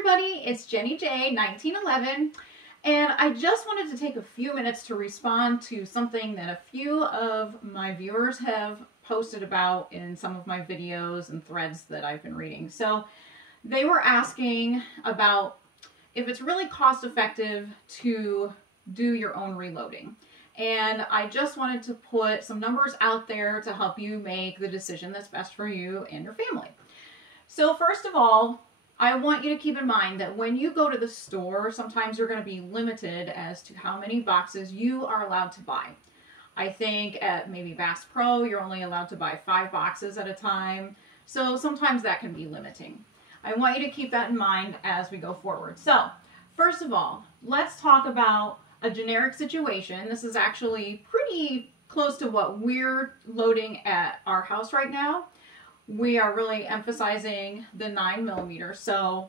everybody, it's Jenny J 1911, and I just wanted to take a few minutes to respond to something that a few of my viewers have posted about in some of my videos and threads that I've been reading. So they were asking about if it's really cost effective to do your own reloading. And I just wanted to put some numbers out there to help you make the decision that's best for you and your family. So first of all, I want you to keep in mind that when you go to the store, sometimes you're going to be limited as to how many boxes you are allowed to buy. I think at maybe Bass Pro, you're only allowed to buy 5 boxes at a time. So sometimes that can be limiting. I want you to keep that in mind as we go forward. So first of all, let's talk about a generic situation. This is actually pretty close to what we're loading at our house right now. We are really emphasizing the 9mm. So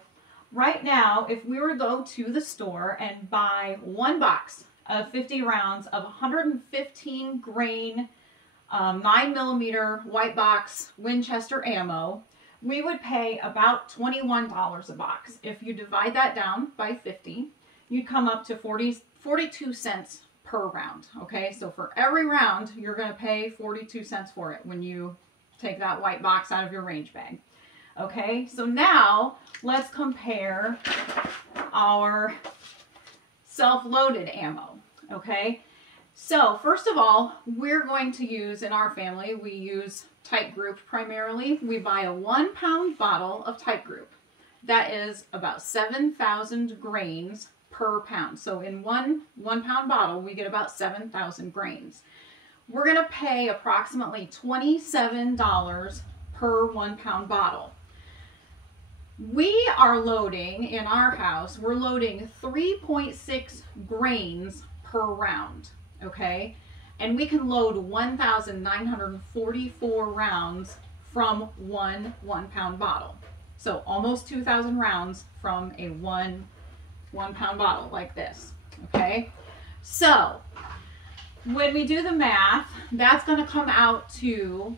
right now, if we were to go to the store and buy one box of 50 rounds of 115 grain 9mm white box Winchester ammo, we would pay about $21 a box. If you divide that down by 50, you'd come up to 42 cents per round. Okay, so for every round, you're going to pay 42 cents for it when you take that white box out of your range bag. Okay, so now let's compare our self-loaded ammo. Okay, so first of all, we're going to use, in our family, we use Tight Group primarily. We buy a 1-pound bottle of Tight Group. That is about 7,000 grains per pound. So in one pound bottle, we get about 7,000 grains. We're going to pay approximately $27 per 1-pound bottle. We are loading, in our house, we're loading 3.6 grains per round, okay? And we can load 1,944 rounds from one 1-pound bottle. So almost 2,000 rounds from a one pound bottle like this, okay? So when we do the math, that's going to come out to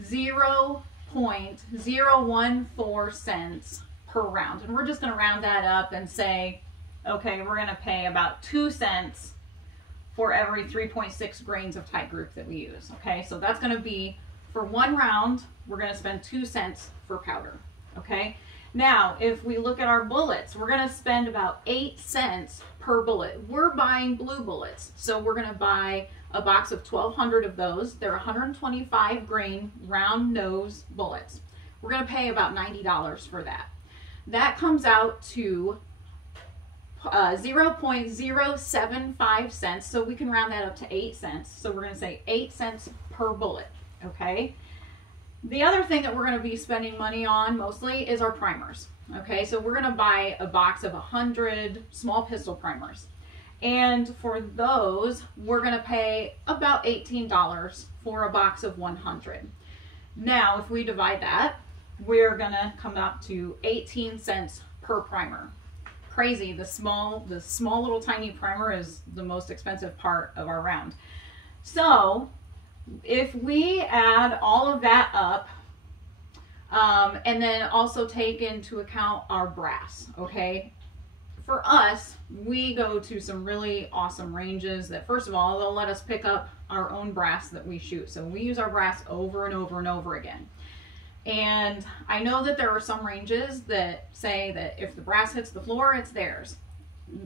0.014 cents per round. And we're just going to round that up and say, okay, we're going to pay about 2 cents for every 3.6 grains of Tight Group that we use. Okay, so that's going to be, for one round, we're going to spend 2 cents for powder. Okay, now if we look at our bullets, we're going to spend about 8 cents per bullet. We're buying blue bullets, so we're going to buy a box of 1,200 of those. They're 125 grain round nose bullets. We're going to pay about $90 for that. That comes out to 0.075 cents, so we can round that up to 8 cents. So we're going to say 8 cents per bullet, okay? The other thing that we're going to be spending money on mostly is our primers, okay? So we're going to buy a box of 100 small pistol primers. And for those, we're going to pay about $18 for a box of 100. Now, if we divide that, we're going to come up to 18 cents per primer. Crazy, the small little tiny primer is the most expensive part of our round. So if we add all of that up, and then also take into account our brass, okay? For us, we go to some really awesome ranges that, first of all, they'll let us pick up our own brass that we shoot. So we use our brass over and over and over again. And I know that there are some ranges that say that if the brass hits the floor, it's theirs.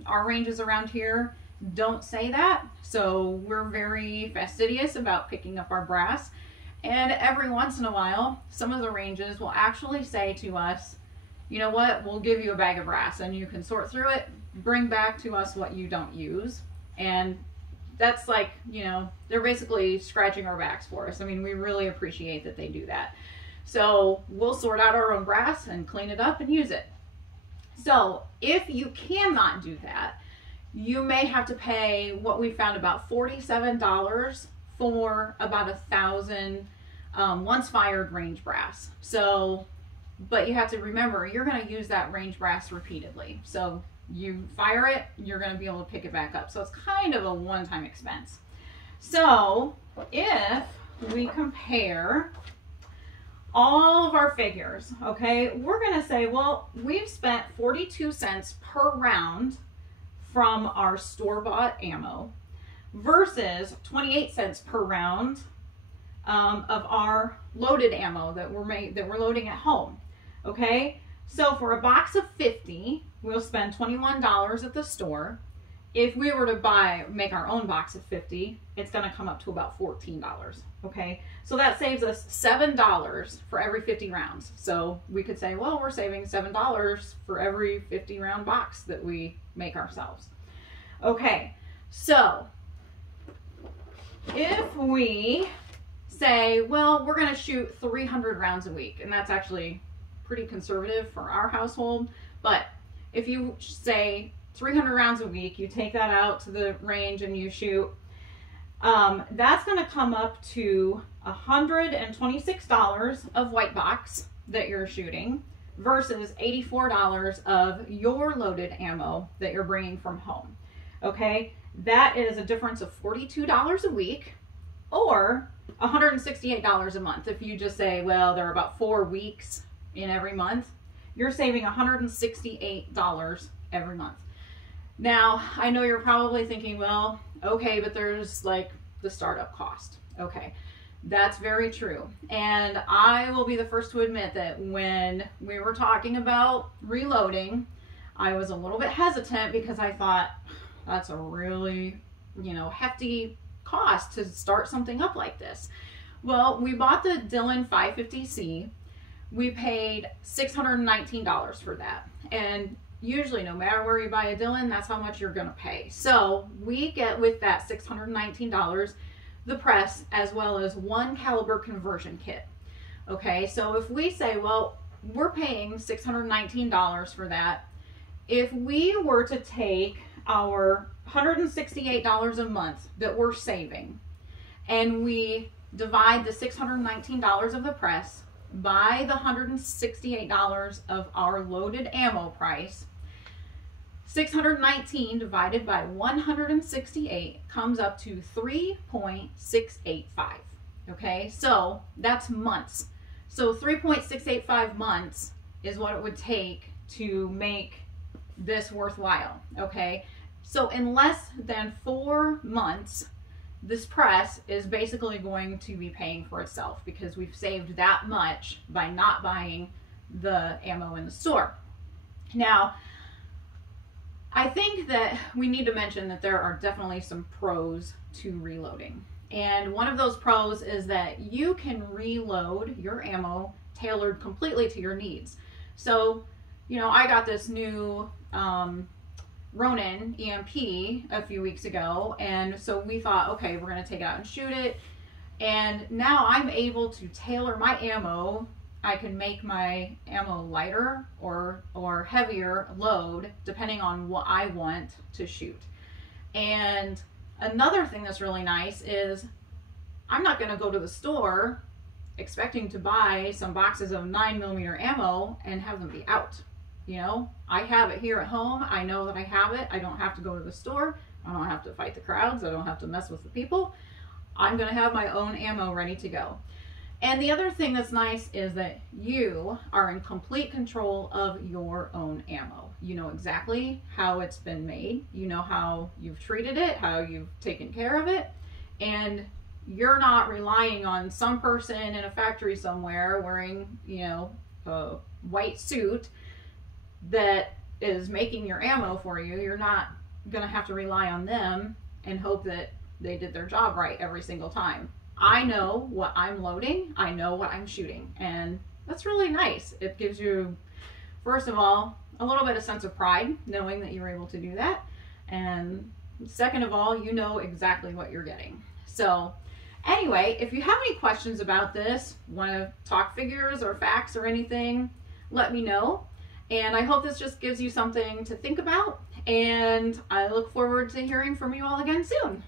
Our ranges around here don't say that, so we're very fastidious about picking up our brass. And every once in a while, some of the ranges will actually say to us, you know what, we'll give you a bag of brass and you can sort through it, bring back to us what you don't use. And that's like, you know, they're basically scratching our backs for us. I mean, we really appreciate that they do that. So we'll sort out our own brass and clean it up and use it. So if you cannot do that, you may have to pay what we found about $47 for about 1,000 once fired range brass. So, but you have to remember, you're going to use that range brass repeatedly. So you fire it, you're going to be able to pick it back up. So it's kind of a one-time expense. So if we compare all of our figures, okay, we're going to say, well, we've spent 42 cents per round from our store-bought ammo versus 28 cents per round of our loaded ammo that we're loading at home. Okay, so for a box of 50, we'll spend $21 at the store. If we were to make our own box of 50, it's going to come up to about $14. Okay, so that saves us $7 for every 50 rounds. So we could say, well, we're saving $7 for every 50 round box that we make ourselves. Okay, so if we say, well, we're going to shoot 300 rounds a week, and that's actually pretty conservative for our household, but if you say 300 rounds a week, you take that out to the range and you shoot, that's going to come up to $126 of white box that you're shooting versus $84 of your loaded ammo that you're bringing from home. Okay, that is a difference of $42 a week or $168 a month. If you just say, well, there are about 4 weeks in every month, you're saving $168 every month. Now, I know you're probably thinking, well, okay, but there's like the startup cost. Okay, that's very true. And I will be the first to admit that when we were talking about reloading, I was a little bit hesitant because I thought that's a really, hefty cost to start something up like this. Well, we bought the Dillon 550C. We paid $619 for that. And usually, no matter where you buy a Dillon, that's how much you're going to pay. So we get with that $619 the press as well as 1 caliber conversion kit. Okay, so if we say, well, we're paying $619 for that, if we were to take our $168 a month that we're saving and we divide the $619 of the press by the $168 of our loaded ammo price, 619 divided by 168 comes up to 3.685. Okay, so that's months. So 3.685 months is what it would take to make this worthwhile. Okay, so in less than 4 months, this press is basically going to be paying for itself because we've saved that much by not buying the ammo in the store. Now, I think that we need to mention that there are definitely some pros to reloading. And one of those pros is that you can reload your ammo tailored completely to your needs. So, I got this new Ronin EMP a few weeks ago, and so we thought, okay, we're going to take it out and shoot it, and now I'm able to tailor my ammo. I can make my ammo lighter or heavier load depending on what I want to shoot. And another thing that's really nice is I'm not going to go to the store expecting to buy some boxes of 9mm ammo and have them be out. I have it here at home. I know that I have it. I don't have to go to the store. I don't have to fight the crowds. I don't have to mess with the people. I'm going to have my own ammo ready to go. And the other thing that's nice is that you are in complete control of your own ammo. You know exactly how it's been made. You know how you've treated it, how you've taken care of it. And you're not relying on some person in a factory somewhere wearing, a white suit that is making your ammo for you. You're not going to have to rely on them and hope that they did their job right every single time. I know what I'm loading. I know what I'm shooting. And that's really nice. It gives you, first of all, a little bit of sense of pride knowing that you're able to do that. And second of all, you know exactly what you're getting. So anyway, if you have any questions about this, want to talk figures or facts or anything, let me know. And I hope this just gives you something to think about. And I look forward to hearing from you all again soon.